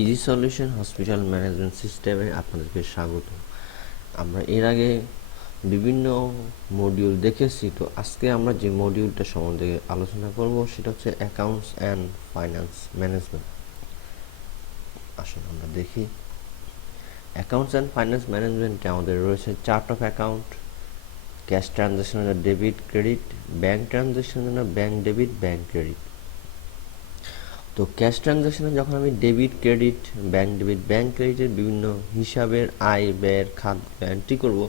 Easy solution hospital management সিস্টেমে আপনাদেরকে স্বাগত। আমরা এর আগে বিভিন্ন মডিউল দেখেছি, তো আজকে আমরা যে মডিউলটা সম্বন্ধে আলোচনা করব সেটা হচ্ছে অ্যাকাউন্টস অ্যান্ড ফাইন্যান্স ম্যানেজমেন্ট। আসুন আমরা দেখি। অ্যাকাউন্টস অ্যান্ড ফাইন্যান্স ম্যানেজমেন্টে আমাদের রয়েছে চার্ট অফ অ্যাকাউন্ট, ক্যাশ ট্রানজাকশনের জন্য ডেবিট ক্রেডিট, ব্যাংক ট্রানজাকশনের জন্য ব্যাংক ডেবিট ব্যাংক ক্রেডিট। তো ক্যাশ ট্রানজাকশনে যখন আমি ডেবিট ক্রেডিট ব্যাংক ক্রেডিটের বিভিন্ন হিসাবের আয় ব্যয়ের খাত এন্ট্রি করব,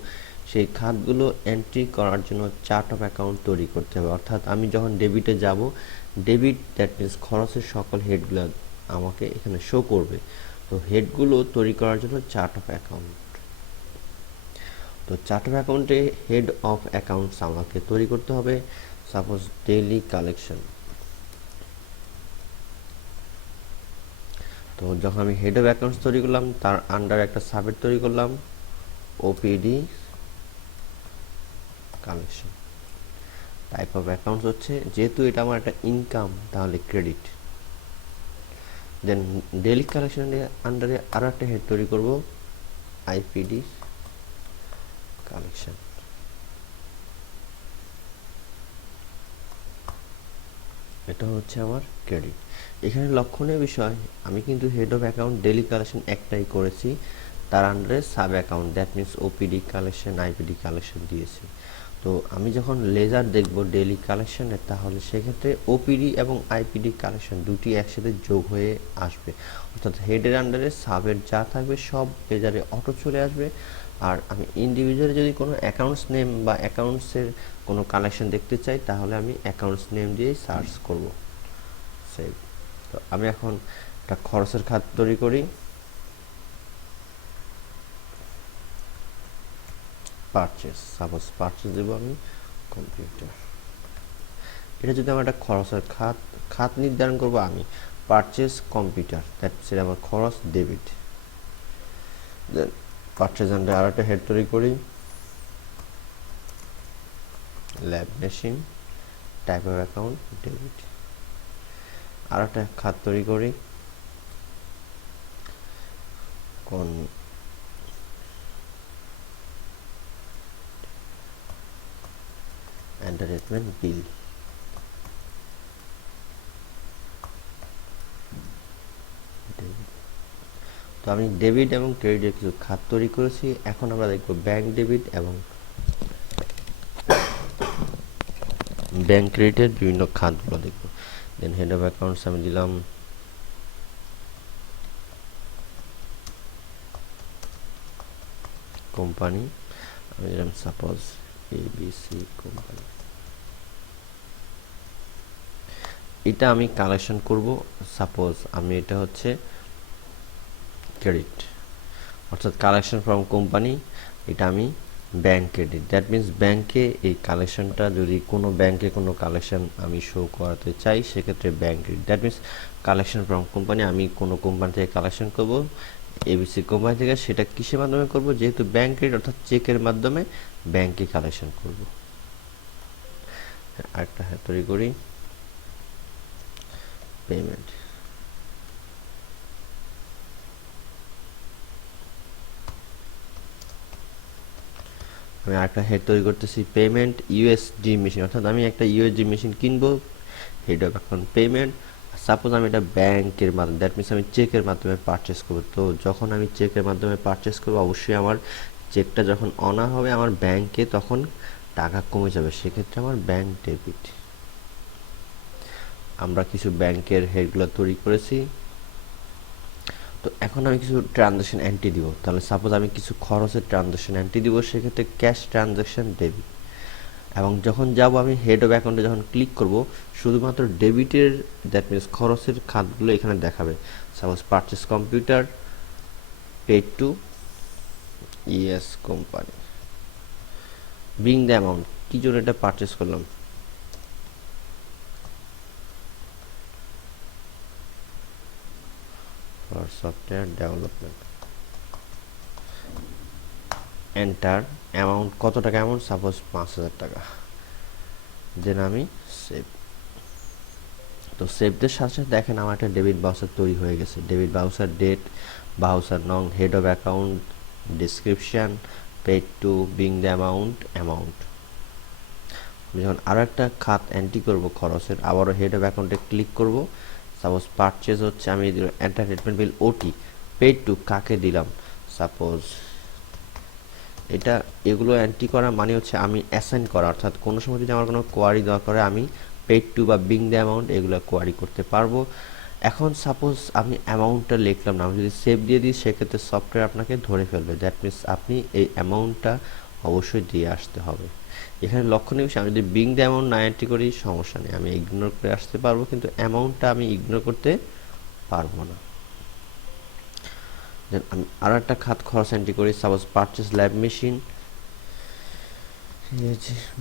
সেই খাতগুলো এন্ট্রি করার জন্য চার্ট অফ অ্যাকাউন্ট তৈরি করতে হবে। অর্থাৎ আমি যখন ডেবিটে যাব, ডেবিট দ্যাট মিনস খরচের সকল হেডগুলো আমাকে এখানে শো করবে। তো হেডগুলো তৈরি করার জন্য চার্ট অফ অ্যাকাউন্ট। তো চার্ট অফ অ্যাকাউন্টে হেড অফ অ্যাকাউন্টস আমাকে তৈরি করতে হবে। Suppose daily collection. তো যখন আমি হেড অফ অ্যাকাউন্টস তৈরি করলাম, তার আন্ডার একটা সাবহেড তৈরি করলাম, OPD collection. Type of accounts হচ্ছে, যেহেতু এটা আমার একটা ইনকাম, তাহলে ক্রেডিট। দেন ডেইলি কালেকশনের আন্ডারে আরও একটা হেড তৈরি করব, আইপিডি কালেকশন। এটা হচ্ছে আমার ক্রেডিট। এখানে লক্ষণীয় বিষয়, আমি কিন্তু head of account daily collection একটাই করেছি, তার আন্ডারে sub account that means OPD collection IPD collection দিয়েছি। তো আমি যখন লেজার দেখব ডেইলি কালেকশনে, তাহলে সেক্ষেত্রে ওপিডি এবং আইপিডি কালেকশন দুটি একসাথে যোগ হয়ে আসবে। অর্থাৎ হেডের আন্ডারে সাবের যা থাকবে সব লেজারে অটো চলে আসবে। আর আমি ইন্ডিভিজুয়ালি যদি কোনো অ্যাকাউন্টস নেম বা অ্যাকাউন্টসের কোনো কালেকশন দেখতে চাই, তাহলে আমি অ্যাকাউন্টস নেম দিয়ে সার্চ করব। সেভ। তো আমি এখন একটা খরচের খাত তৈরি করি, পারচেস। সাপোজ পারচেস দেবো আমি কম্পিউটার। এটা যদি আমার একটা খরচের খাত নির্ধারণ করবো আমি, পারচেস কম্পিউটার, দ্যাটস আমার খরচ ডেবিট। দেন পারচেস আন্ডারে আর একটা হেড তৈরি করি, lab machine, type of account debit. আর একটা খাত তৈরি করি, কোন এন্টারটেনমেন্ট বিল। তো আমি ডেবিট এবং ক্রেডিটের কিছু খাত তৈরি করেছি। এখন আমরা দেখব ব্যাংক ডেবিট এবং ব্যাংক ক্রেডিটের বিভিন্ন খাতগুলো দেখব। দেন হেড অফ অ্যাকাউন্টস আমি দিলাম কোম্পানি, আমি দিলাম সাপোজ এবিসি কোম্পানি। এটা আমি কালেকশন করব, সাপোজ আমি এটা হচ্ছে ক্রেডিট, অর্থাৎ কালেকশন ফ্রম কোম্পানি। এটা আমি ব্যাংক ক্রেডিট, দ্যাট মিনস ব্যাংকে এই কালেকশনটা, যদি কোনো ব্যাংকে কোনো কালেকশন আমি শো করাতে চাই, সেক্ষেত্রে bank credit. That means collection from company, আমি কোনো কোম্পানি থেকে কালেকশন করব, এবিসি কোম্পানি থেকে, সেটা কিসের মাধ্যমে করব, যেহেতু ব্যাংক ক্রেডিট অর্থাৎ চেকের মাধ্যমে ব্যাংকে কালেকশন করব। আরেকটা তৈরি করি, পেমেন্ট। আমি আরেকটা হেড তৈরি করতেছি, পেমেন্ট ইউএসডি মেশিন, অর্থাৎ আমি একটা ইউএসডি মেশিন কিনবো, head of account payment. Suppose আমি এটা ব্যাংকের মাধ্যমে, দ্যাট মিনস আমি চেকের মাধ্যমে পারচেস করবো। তো যখন আমি চেকের মাধ্যমে পারচেস করবো, অবশ্যই আমার চেকটা যখন অনা হবে আমার ব্যাংকে, তখন টাকা কমে যাবে, সেক্ষেত্রে আমার ব্যাংক ডেবিট। আমরা কিছু ব্যাংকের হেডগুলো তৈরি করেছি। তো এখন আমি কিছু ট্রানজাকশন এন্ট্রি দিব। তাহলে সাপোজ আমি কিছু খরচের ট্রানজাকশন এন্ট্রি দিব, সেক্ষেত্রে ক্যাশ ট্রানজাকশন ডেবিট। এবং যখন যাব আমি হেড অফ অ্যাকাউন্টে যখন ক্লিক করব, শুধুমাত্র ডেবিটের দ্যাট মিনস খরচের খাতগুলো এখানে দেখাবে। Suppose purchase computer, paid to ES company, bring the amount, কি জন্য এটা পারচেস করলাম, for software development. Enter amount, কত টাকা অ্যামাউন্ট, সাপোজ 5,000 টাকা। দেন আমি সেভ। তো সেভদের সাথে সাথে দেখেন আমার একটা ডেবিট বাউচার তৈরি হয়ে গেছে। ডেবিট বাউচার ডেট, বাউচার নং, head of account, description, paid to, bring the amount, amount. আমি যখন আরও একটা খাত এন্ট্রি করব খরচের, আবারও হেড অফ অ্যাকাউন্টে ক্লিক করব। সাপোজ পারচেজ হচ্ছে আমি এন্টারটেনমেন্ট বিল ওটি, পেড টু কাকে দিলাম, সাপোজ এটা। এগুলো এন্ট্রি করা মানে হচ্ছে আমি অ্যাসাইন করা, অর্থাৎ কোনো সময় যদি আমার কোনো কোয়ারি দরকার হয় আমি পেড টু বা বিং দ্য অ্যামাউন্ট এগুলো কোয়ারি করতে পারবো। এখন সাপোজ আমি অ্যামাউন্টটা লিখলাম না, আমি যদি সেভ দিয়ে দিই সেক্ষেত্রে সফটওয়্যার আপনাকে ধরে ফেলবে। দ্যাট মিনস আপনি এই অ্যামাউন্টটা অবশ্যই দিয়ে আসতে হবে। এখানে লক্ষণীয় বিষয়, আমি যদি বিং দ্য অ্যামাউন্ট না এন্ট্রি করি সমস্যা নেই, আমি ইগনোর করে আসতে পারবো, কিন্তু অ্যামাউন্টটা আমি ইগনোর করতে পারবো না। দেন আমি আরও একটা খাত খরচ এন্ট্রি করি, suppose purchase lab machine,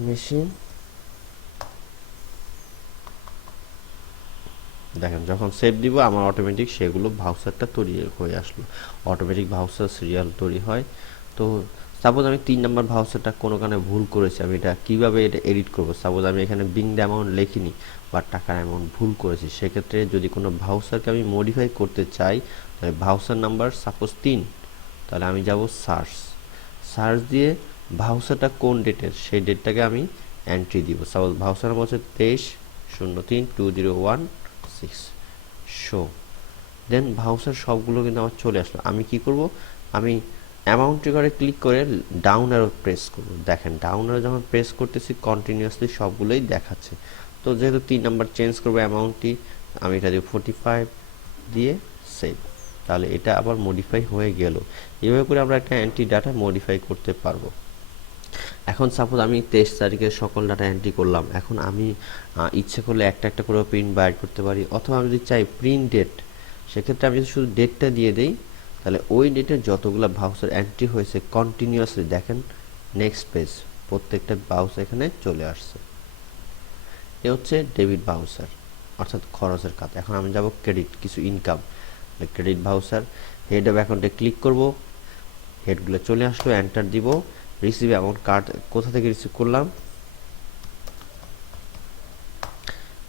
machine. দেখেন যখন সেভ দিব আমার অটোমেটিক সেগুলো ভাউচারটা তৈরি হয়ে আসলো, অটোমেটিক ভাউচার সিরিয়াল তৈরি হয়। তো সাপোজ আমি 3 নম্বর ভাউচারটা কোনো কারণে ভুল করেছি, আমি এটা কীভাবে এটা এডিট করব। সাপোজ আমি এখানে বিং দ্য অ্যামাউন্ট লিখিনি বা টাকার অ্যামাউন্ট ভুল করেছি, সেক্ষেত্রে যদি কোনো ভাউচারকে আমি মডিফাই করতে চাই তাহলে ভাউচার নাম্বার সাপোজ 3, তাহলে আমি যাব সার্চ, সার্চ দিয়ে ভাউচারটা কোন ডেটের সেই ডেটটাকে আমি এন্ট্রি দিব। সাপোজ ভাউচার নাম্বার হচ্ছে 23/03/2016 শো। দেন ভাউচার সবগুলো কিন্তু আমার চলে আসলো। আমি কি করব, আমি অ্যামাউন্ট ট্রিগারে ক্লিক করে ডাউন অ্যারো প্রেস করব। দেখেন ডাউন অ্যারো যখন প্রেস করতেছি কন্টিনিউয়াসলি সবগুলোই দেখাচ্ছে। তো যেহেতু 3 নাম্বার চেঞ্জ করবো অ্যামাউন্টটি, আমি এটা দিয়ে 45 দিয়ে সেভ, তাহলে এটা আবার মডিফাই হয়ে গেল। এভাবে করে আমরা একটা এন্ট্রি ডাটা মডিফাই করতে পারবো। এখন সাপোজ আমি 23 তারিখের সকল ডাটা এন্ট্রি করলাম, এখন আমি ইচ্ছে করলে একটা একটা করে প্রিন্ট বাইর করতে পারি, অথবা আমি যদি চাই প্রিন্ট ডেট, সেক্ষেত্রে আমি যদি শুধু ডেটটা দিয়ে দেই তাহলে ওই ডেটের যতগুলো ভাউচার এন্ট্রি হয়েছে কন্টিনিউয়াসলি দেখেন নেক্সট পেজ প্রত্যেকটা ভাউচার এখানে চলে আসছে। এ হচ্ছে ডেবিট ভাউচার অর্থাৎ খরচের খাত। এখন আমি যাব ক্রেডিট, কিছু income, credit voucher. Head of অ্যাকাউন্টে ক্লিক করব, হেডগুলো চলে আসলো, এন্টার দিব। রিসিভ অ্যামাউন্ট কার্ড কোথা থেকে রিসিভ করলাম,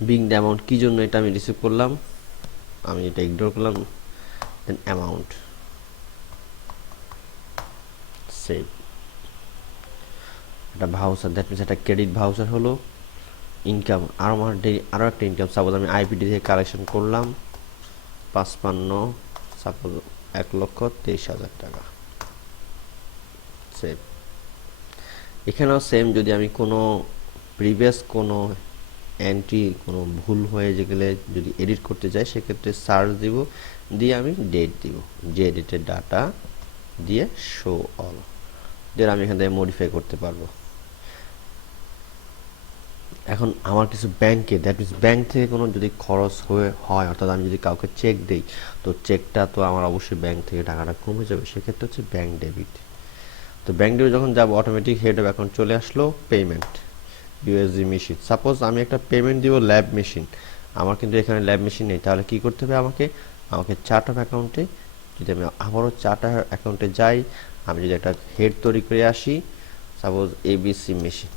বিং দ্য অ্যামাউন্ট কী জন্য এটা আমি রিসিভ করলাম, আমি এটা ইগনোর করলাম। দেন অ্যামাউন্ট সেভ, এটা ভাউচার, দ্যাট মিনস এটা ক্রেডিট ভাউচার হলো। ইনকাম আরও আমার আরও একটা ইনকাম, সাপোজ আমি আইপিডি থেকে কালেকশন করলাম 55, সাপোজ 1,23,000 টাকা, সেভ। এখানেও সেম, যদি আমি কোনো প্রিভিয়াস কোনো এন্ট্রি কোনো ভুল হয়ে গেলে যদি এডিট করতে চাই সেক্ষেত্রে সার্চ দিব, দিয়ে আমি ডেট দিব, যে ডেটের ডাটা দিয়ে শো অল, যেটা আমি এখান থেকে মডিফাই করতে পারবো। এখন আমার কিছু ব্যাংকে, দ্যাট মিনস ব্যাংক থেকে কোনো যদি খরচ হয় অর্থাৎ আমি যদি কাউকে চেক দিই, তো চেকটা তো আমার অবশ্যই ব্যাংক থেকে টাকাটা কমে যাবে, সেক্ষেত্রে হচ্ছে ব্যাংক ডেবিট। তো ব্যাংক ডেবিট যখন যাবো অটোমেটিক হেড অফ অ্যাকাউন্ট চলে আসলো, পেমেন্ট ইউএসডি মেশিন। সাপোজ আমি একটা পেমেন্ট দিব ল্যাব মেশিন, আমার কিন্তু এখানে ল্যাব মেশিন নেই, তাহলে কি করতে হবে আমাকে চার্ট অফ অ্যাকাউন্টে, যদি আমি আবারও চার্ট অফ অ্যাকাউন্টে যাই, আমি যদি একটা হেড তৈরি করে আসি, সাপোজ এবিসি মেশিন,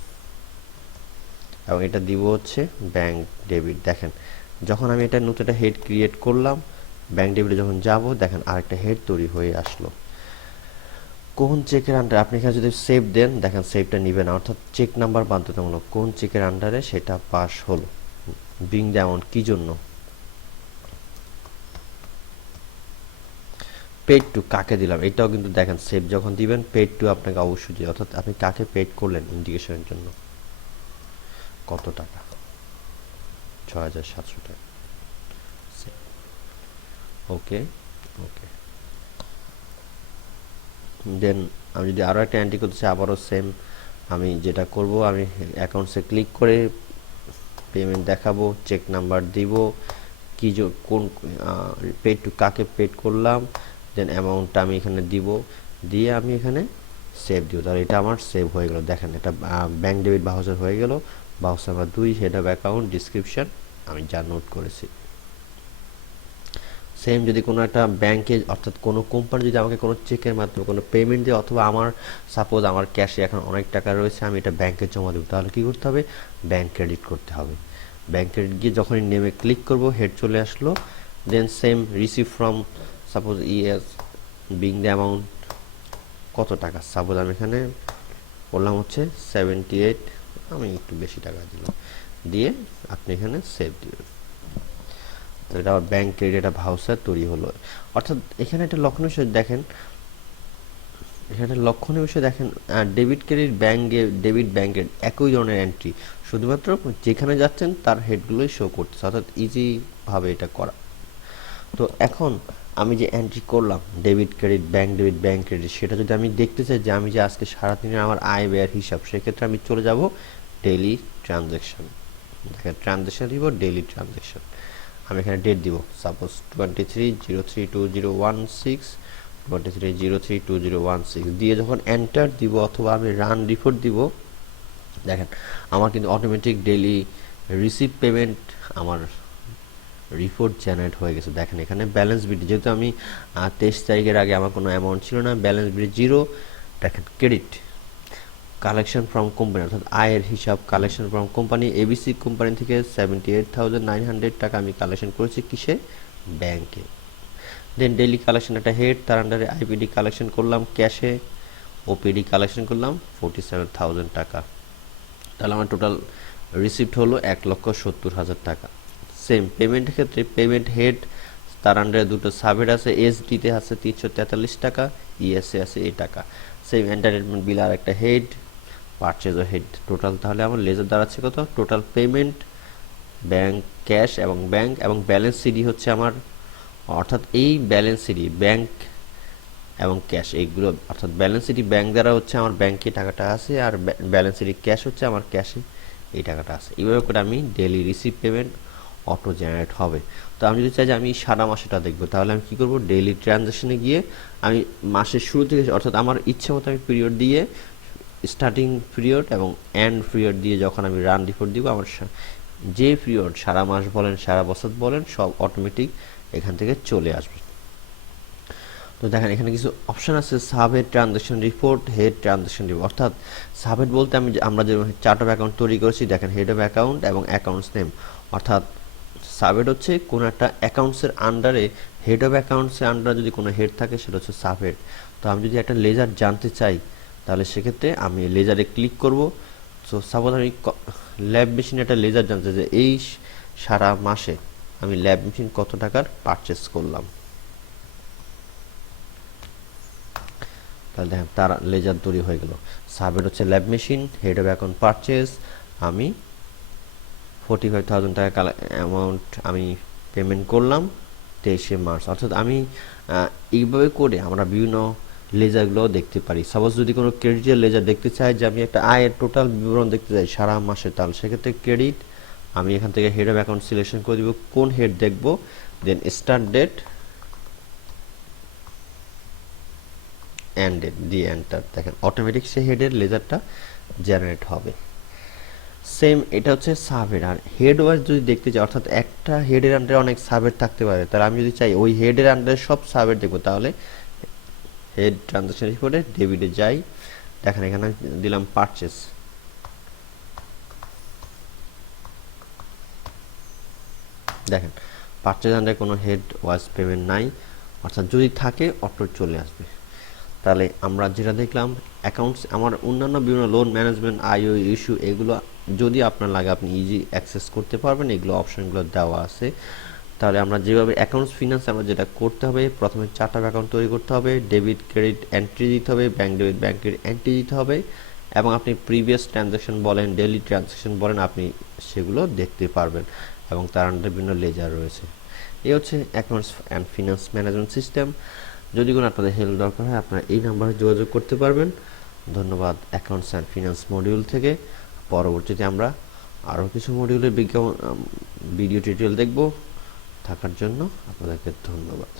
এবং এটা দিব হচ্ছে ব্যাংক ডেবিট। দেখেন যখন আমি এটা নতুন একটা হেড ক্রিয়েট করলাম, ব্যাংক ডেবিটে যখন যাব দেখেন আরেকটা হেড তৈরি হয়ে আসলো। কোন চেকের আন্ডারে, আপনি এখানে যদি সেভ দেন দেখেন সেভটা নিবে না, অর্থাৎ চেক নাম্বার বাধ্যতামূলক, কোন চেকের আন্ডারে সেটা পাস হলো, বিং দ্য অ্যামাউন্ট কী জন্য, পেড টু কাকে দিলাম, এটাও কিন্তু দেখেন সেভ যখন দিবেন পেড টু আপনাকে অবশ্যই দিবে, অর্থাৎ আপনি কাকে পেড করলেন ইন্ডিকেশনের জন্য, কত টাকা, 6,700 টাকা। ওকে ওকে। দেন আমি যদি আরও একটা এন্ট্রি করতে চাই, আবারও সেম, আমি যেটা করব আমি অ্যাকাউন্টসে ক্লিক করে পেমেন্ট দেখাবো, চেক নাম্বার দিব, কি কোন পেড টু কাকে পেড করলাম, দেন অ্যামাউন্টটা আমি এখানে দিব, দিয়ে আমি এখানে সেভ দিব, তাহলে এটা আমার সেভ হয়ে গেল। দেখেন এটা ব্যাংক ডেবিট ভাউচার হয়ে গেল। Voucher number 2, head of account, description আমি যা নোট করেছি। সেম যদি কোনো একটা ব্যাংকে অর্থাৎ কোনো কোম্পানি যদি আমাকে কোনো চেকের মাধ্যমে কোনো পেমেন্ট দিয়ে, অথবা আমার সাপোজ আমার ক্যাশে এখন অনেক টাকা রয়েছে, আমি এটা ব্যাংকে জমা দেবো, তাহলে কী করতে হবে, ব্যাংক ক্রেডিট করতে হবে। ব্যাংক ক্রেডিট গিয়ে যখনই নেমে ক্লিক করব হেড চলে আসলো, then same receive from suppose ES being the amount কত টাকা, সাপোজ আমি এখানে বললাম হচ্ছে 78, আমি একটু বেশি টাকা দিলাম, দিয়ে আপনি এখানে সেভ দিবেন। তো এটা আবার ব্যাংক ক্রেডিট একটা ভাউচার তৈরি হলো। অর্থাৎ এখানে একটা লক্ষণীয় বিষয় দেখেন, এখানে লক্ষণীয় বিষয় দেখেন, ডেবিট ক্রেডিট ব্যাংকে ডেবিট ব্যাংকের একই ধরনের এন্ট্রি, শুধুমাত্র যেখানে যাচ্ছেন তার হেডগুলোই শো করতেছে, অর্থাৎ ইজিভাবে এটা করা। তো এখন আমি যে এন্ট্রি করলাম ডেবিট ক্রেডিট ব্যাংক ক্রেডিট, সেটা যদি আমি দেখতে চাই যে আমি যে আজকে সারাদিনের আমার আয় ব্যয়ের হিসাব, সেক্ষেত্রে আমি চলে যাব ডেইলি ট্রানজ্যাকশন। দেখেন ট্রানজ্যাকশন দিব ডেইলি ট্রানজ্যাকশন, আমি এখানে ডেট দিব সাপোজ 23/03/2016, 23/03/2016 দিয়ে যখন এন্টার দিব অথবা আমি রান রিপোর্ট দিব, দেখেন আমার কিন্তু অটোমেটিক ডেইলি রিসিভ পেমেন্ট আমার রিপোর্ট জেনারেট হয়ে গেছে। দেখেন এখানে ব্যালেন্স বিডি, যেহেতু আমি 23 তারিখের আগে আমার কোনো অ্যামাউন্ট ছিল না, ব্যালেন্স বিডি 0। দেখেন ক্রেডিট কালেকশন ফ্রম কোম্পানি, অর্থাৎ আয়ের হিসাব collection from company, ABC company থেকে 78,900 টাকা আমি কালেকশন করেছি কিসে, ব্যাংকে। দেন ডেইলি কালেকশন একটা হেড, তার আন্ডারে আইপিডি কালেকশন করলাম ক্যাশে, ওপিডি কালেকশন করলাম 47,000 টাকা, তাহলে আমার টোটাল রিসিপ্ট হলো 1,70,000 টাকা। সেম পেমেন্টের ক্ষেত্রে পেমেন্ট হেড, তার আন্ডারে দুটো সাবহেড আছে, এসডিতে আছে 343 টাকা, ইএসএ আছে এই টাকা। সেম এন্টারটেনমেন্ট বিল আর একটা হেড, পারচেজও হেড, টোটাল তাহলে আমার লেজার দাঁড়াচ্ছে কত, টোটাল পেমেন্ট ব্যাংক ক্যাশ এবং ব্যালেন্স সিডি হচ্ছে আমার, অর্থাৎ এই ব্যালেন্স সিডি ব্যাংক এবং ক্যাশ এইগুলো, অর্থাৎ ব্যালেন্স সিডি ব্যাংক দ্বারা হচ্ছে আমার ব্যাংকে টাকাটা আছে, আর ব্যালেন্স সিডি ক্যাশ হচ্ছে আমার ক্যাশে এই টাকাটা আছে। এইভাবে করে আমি daily receive payment auto generate হবে। তো আমি যদি চাই যে আমি সারা মাসেটা দেখবো, তাহলে আমি কী করবো, ডেইলি ট্রানজ্যাকশনে গিয়ে আমি মাসের শুরু থেকে, অর্থাৎ আমার ইচ্ছে মতো আমি পিরিয়ড দিয়ে, স্টার্টিং পিরিয়ড এবং এন্ড পিরিয়ড দিয়ে যখন আমি রান রিপোর্ট দিব, আমার যে পিরিয়ড সারা মাস বলেন সারা বছর বলেন সব অটোমেটিক এখান থেকে চলে আসবে। তো দেখেন এখানে কিছু অপশন আছে, subhead transaction report, head transaction report. অর্থাৎ সাবহেড বলতে আমরা যে চার্ট অফ অ্যাকাউন্ট তৈরি করেছি, দেখেন হেড অফ অ্যাকাউন্ট এবং অ্যাকাউন্টস নেম, অর্থাৎ সাবহেড হচ্ছে কোনো একটা অ্যাকাউন্টসের আন্ডারে, হেড অফ অ্যাকাউন্টসের আন্ডারে যদি কোনো হেড থাকে সেটা হচ্ছে সাবহেড। তো আমি যদি একটা লেজার জানতে চাই, তাহলে সেক্ষেত্রে আমি লেজারে ক্লিক করব। সো সাপোজ আমি ল্যাব মেশিনে একটা লেজার জানতে চাই, এই সারা মাসে আমি ল্যাব মেশিন কত টাকার পারচেস করলাম, তাহলে দেখেন তার লেজার তৈরি হয়ে গেল। সাবহেড হচ্ছে lab machine, head of account purchase, আমি 45,000 টাকা অ্যামাউন্ট আমি পেমেন্ট করলাম 23শে মার্চ। অর্থাৎ আমি এইভাবে করে আমরা বিভিন্ন লেজারগুলো দেখতে পারি। সাপোজ যদি কোনো ক্রেডিটের লেজার দেখতে চাই, যে আমি একটা আয়ের টোটাল বিবরণ দেখতে চাই সারা মাসে, তাহলে সেক্ষেত্রে ক্রেডিট, আমি এখান থেকে হেড অফ অ্যাকাউন্ট সিলেকশন করে দিব, কোন হেড দেখব, then start date end date দিয়ে এন্টার, দেখেন অটোমেটিক সে হেডের লেজারটা জেনারেট হবে। সেম এটা হচ্ছে সাবহেড। আর হেড ওয়াইজ যদি দেখতে চাই, অর্থাৎ একটা হেডের আন্ডারে অনেক সাবহেড থাকতে পারে, তাহলে আমি যদি চাই ওই হেডের আন্ডারে সব সাবহেড দেখবো, তাহলে হেড ট্রানজ্যাকশন রিপোর্টে ডেবিটে যাই, দেখেন এখানে দিলাম পারচেস, দেখেন পারচেস আন্ডারে কোনো হেড ওয়াইজ পেমেন্ট নাই, অর্থাৎ যদি থাকে অটো চলে আসবে। তাহলে আমরা যেটা দেখলাম অ্যাকাউন্টস, আমার অন্যান্য বিভিন্ন লোন ম্যানেজমেন্ট, আইও ইস্যু, এগুলো যদি আপনার লাগে আপনি ইজি অ্যাক্সেস করতে পারবেন, এগুলো অপশনগুলো দেওয়া আছে। তাহলে আমরা যেভাবে অ্যাকাউন্টস ফিনান্স আমরা যেটা করতে হবে, প্রথমে চার্ট অফ অ্যাকাউন্ট তৈরি করতে হবে, ডেবিট ক্রেডিট এন্ট্রি দিতে হবে, ব্যাংক ডেবিট ব্যাংকের এন্ট্রি দিতে হবে, এবং আপনি প্রিভিয়াস ট্রানজ্যাকশন বলেন ডেইলি ট্রানজ্যাকশন বলেন আপনি সেগুলো দেখতে পারবেন, এবং তার আন্ডারে বিভিন্ন লেজার রয়েছে। এই হচ্ছে accounts and finance management system. যদি কোনো আপনাদের হেল্প দরকার হয় আপনারা এই নাম্বারে যোগাযোগ করতে পারবেন। ধন্যবাদ অ্যাকাউন্টস অ্যান্ড ফিনান্স মডিউল থেকে। পরবর্তীতে আমরা আরও কিছু মডিউলের ভিডিও টিউটোরিয়াল দেখব। থাকার জন্য আপনাদেরকে ধন্যবাদ।